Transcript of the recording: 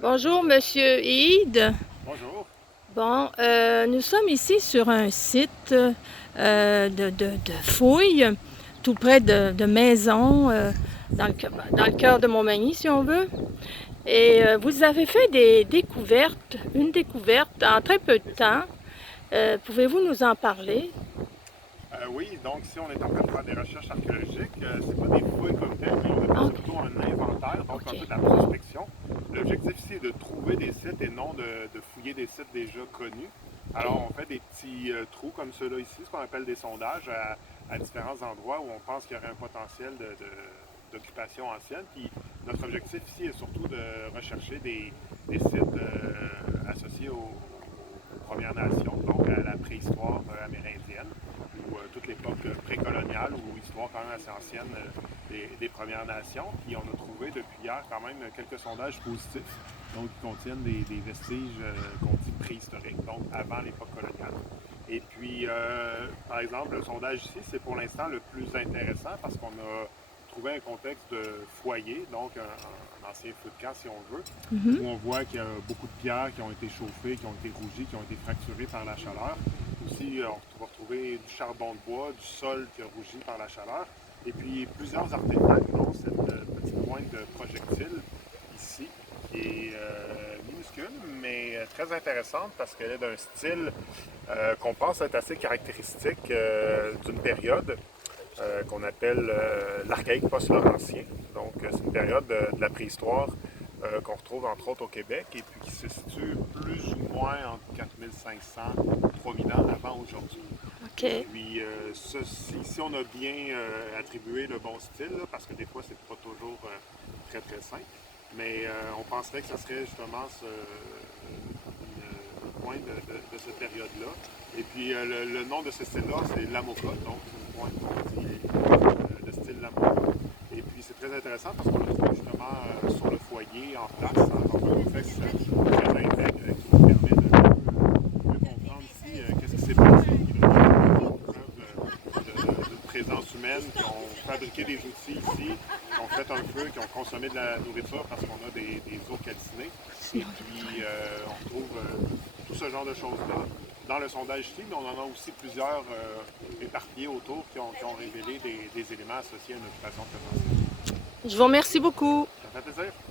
Bonjour, Monsieur Hyde. Bonjour. Bon, nous sommes ici sur un site de fouilles, tout près de maisons, dans le cœur de Montmagny, si on veut. Et vous avez fait des découvertes, une découverte en très peu de temps. Pouvez-vous nous en parler? Oui, donc si on est en train de faire des recherches archéologiques, c'est pas des fouilles comme telles, mais on appelle ça Ok, plutôt un inventaire, donc un ok, peu de la prospection. L'objectif ici est de trouver des sites et non de fouiller des sites déjà connus. Alors ok, on fait des petits trous comme ceux-là ici, ce qu'on appelle des sondages à différents endroits où on pense qu'il y aurait un potentiel d'occupation ancienne. Puis notre objectif ici est surtout de rechercher des sites associés aux Premières Nations, donc à la préhistoire amérindienne ou toute l'époque précoloniale ou histoire quand même assez ancienne des Premières Nations. Puis on a trouvé depuis hier quand même quelques sondages positifs, donc qui contiennent des vestiges qu'on dit préhistoriques, donc avant l'époque coloniale. Et puis, par exemple, le sondage ici, c'est pour l'instant le plus intéressant parce qu'on a trouvé un contexte de foyer, donc un ancien feu de camp si on veut, mhm, où on voit qu'il y a beaucoup de pierres qui ont été chauffées, qui ont été rougies, qui ont été fracturées par la chaleur. Aussi, on va retrouver du charbon de bois, du sol qui a rougi par la chaleur, et puis plusieurs artefacts, dont cette petite pointe de projectile ici, qui est minuscule, mais très intéressante parce qu'elle est d'un style qu'on pense être assez caractéristique d'une période qu'on appelle l'archaïque post-laurentien. Donc, c'est une période de la préhistoire qu'on retrouve entre autres au Québec et puis qui se situe plus ou moins entre 4500 3000 ans avant aujourd'hui. Et ok. puis, si on a bien attribué le bon style, là, parce que des fois, c'est pas toujours très très simple, mais on penserait que ce serait justement une pointe de cette période-là. Et puis, le nom de ce style-là, c'est l'Amoka, donc c'est une pointe qu'on dit de style Lamoka. Et puis, c'est très intéressant parce qu'on le trouve justement sur le foyer en place. Donc, un effet très intègre qui nous permet de mieux comprendre ici qu'est-ce qui s'est passé. Puis là, preuve d'une présence humaine qui ont fabriqué des outils ici, qui ont fait un feu, qui ont consommé de la nourriture parce qu'on a des eaux calcinées. Et puis, on retrouve tout ce genre de choses-là dans le sondage ici, mais on en a aussi plusieurs éparpillés autour qui ont révélé des éléments associés à une occupation potentielle. Je vous remercie beaucoup. Ça fait plaisir.